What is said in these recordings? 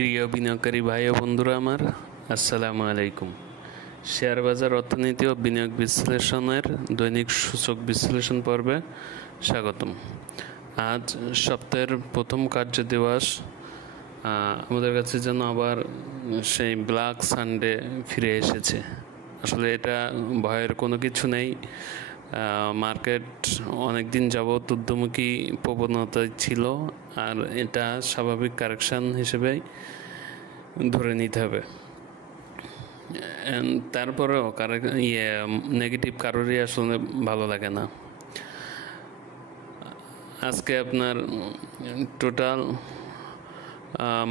প্রিয় বিনিয়োগকারী ভাই ও বন্ধুরা আমার, আসসালামু আলাইকুম। শেয়ার বাজার অর্থনীতি ও বিনিয়োগ বিশ্লেষণের দৈনিক সূচক বিশ্লেষণ পর্বে স্বাগতম। আজ সপ্তাহের প্রথম কার্যদিবস। আমাদের কাছে যেন আবার সেই ব্ল্যাক সানডে ফিরে এসেছে। আসলে এটা ভয়ের কোনো কিছু নেই। মার্কেট অনেক দিন যাবৎ ঊর্ধ্বমুখী প্রবণতায় ছিল, আর এটা স্বাভাবিক কারেকশান হিসেবেই ধরে নিতে হবে। তারপরেও নেগেটিভ কারোরই আসলে ভালো লাগে না। আজকে আপনার টোটাল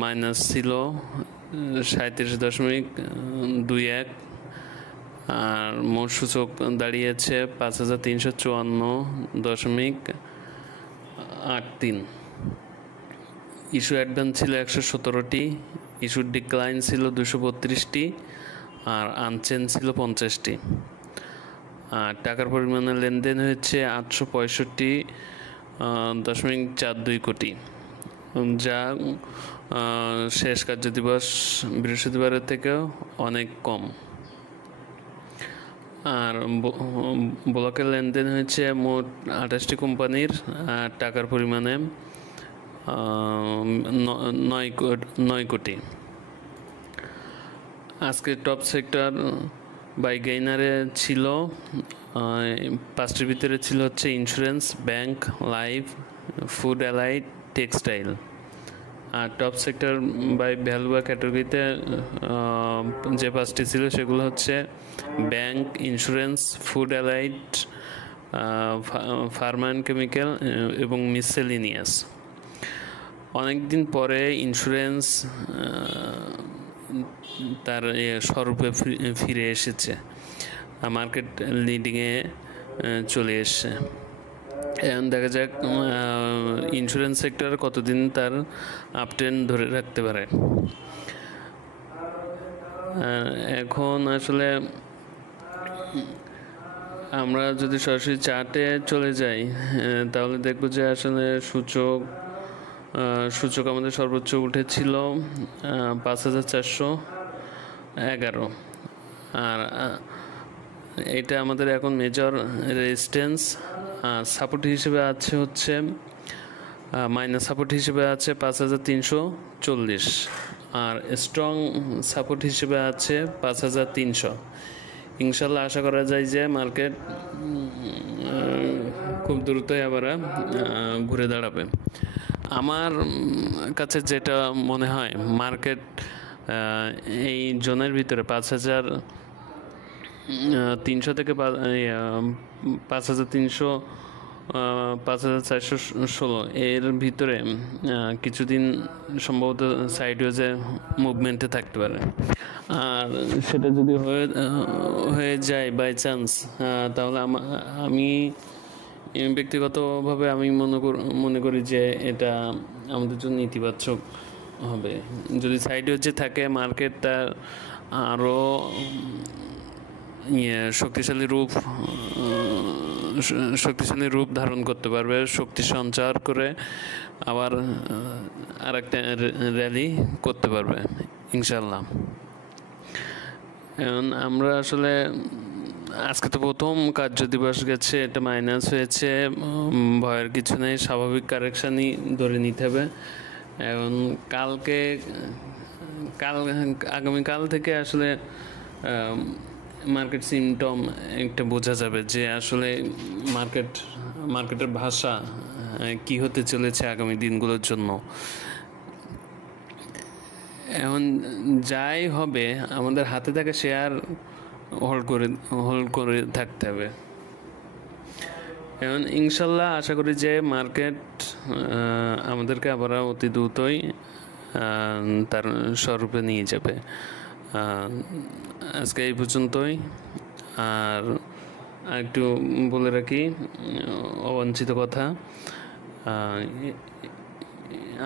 মাইনাস ছিল 37.21, আর মোট সূচক দাঁড়িয়েছে 5354.83। ইস্যু অ্যাডভান্স ছিল 117টি, ইস্যু ডিক্লাইন ছিল 232টি, আর আনচেঞ্জ ছিল 50টি। আর টাকার পরিমাণে লেনদেন হয়েছে 865.42 কোটি, যা শেষ কার্যদিবস বৃহস্পতিবারের থেকেও অনেক কম। আর ব্লকের লেনদেন হয়েছে মোট 28টি কোম্পানির, টাকার পরিমাণে 9 কোটি। আজকে টপ সেক্টর বাই গেইনারে ছিল 5টির ভিতরে ছিল হচ্ছে insurance, bank, life, food allied, textile. আর টপ সেক্টর বাই ভ্যালু বা ক্যাটাগরিতে যে 5টি ছিল সেগুলো হচ্ছে bank, insurance, food allied, pharma and chemical এবং মিসেলিনিয়াস। অনেক দিন পরে ইন্স্যুরেন্স তার স্বরূপে ফিরে এসেছে, মার্কেট লিডিংয়ে চলে এসছে। এখন দেখা যাক ইন্স্যুরেন্স সেক্টর কতদিন তার আপট্রেন্ড ধরে রাখতে পারে। এখন আসলে আমরা যদি সরাসরি চার্টে চলে যাই তাহলে দেখব যে আসলে সূচক আমাদের সর্বোচ্চ উঠেছিল 5411, আর এটা আমাদের এখন মেজর রেজিস্ট্যান্স। সাপোর্ট হিসেবে আছে হচ্ছে মাইনাস সাপোর্ট হিসেবে আছে 5340, আর স্ট্রং সাপোর্ট হিসেবে আছে 5300। ইনশাল্লাহ আশা করা যায় যে মার্কেট খুব দ্রুতই আবার ঘুরে দাঁড়াবে। আমার কাছে যেটা মনে হয়, মার্কেট এই জোনের ভিতরে 5300 থেকে 5300 5416 এর ভিতরে কিছুদিন সম্ভবত সাইডওয়েজে মুভমেন্টে থাকতে পারে। আর সেটা যদি হয়ে যায় বাই চান্স, তাহলে আমি ব্যক্তিগতভাবে আমি মনে করি যে এটা আমাদের জন্য ইতিবাচক হবে। যদি সাইডওয়েজে থাকে মার্কেটটা আরও শক্তিশালী রূপ ধারণ করতে পারবে, শক্তি সঞ্চার করে আবার আরেকটা র্যালি করতে পারবে ইনশাল্লাহ। এখন আমরা আসলে আজকে তো প্রথম কার্যদিবস গেছে, এটা মাইনাস হয়েছে, ভয়ের কিছু নেই, স্বাভাবিক কারেকশানই ধরে নিতে হবে। এখন আগামীকাল থেকে আসলে মার্কেট সিমটম একটা বোঝা যাবে যে আসলে মার্কেটের ভাষা কি হতে চলেছে আগামী দিনগুলোর জন্য। এখন যাই হবে আমাদের হাতে থাকা শেয়ার হোল্ড করে থাকতে হবে। এখন ইনশাল্লাহ আশা করি যে মার্কেট আমাদেরকে আবার অতি দ্রুতই তার স্বরূপে নিয়ে যাবে। আজকে এই পর্যন্তই। আর একটু বলে রাখি অবাঞ্ছিত কথা,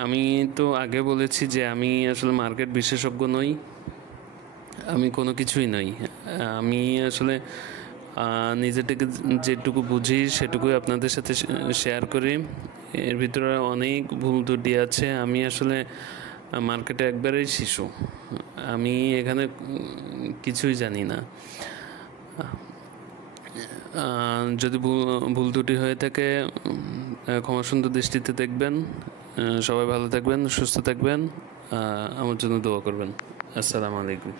আমি তো আগে বলেছি যে আমি আসলে মার্কেট বিশেষজ্ঞ নই, আমি কোনো কিছুই নই। আমি আসলে নিজেটাকে যেটুকু বুঝি সেটুকুই আপনাদের সাথে শেয়ার করি। এর ভিতরে অনেক ভুল ত্রুটি আছে। আমি আসলে মার্কেটে একবারেই শিশু। আমি এখানে কিছুই জানি না। যদি ভুল ত্রুটি হয়ে থাকে ক্ষমা সুন্দর দৃষ্টিতে দেখবেন। সবাই ভালো থাকবেন, সুস্থ থাকবেন, আমার জন্য দোয়া করবেন। আসসালামু আলাইকুম।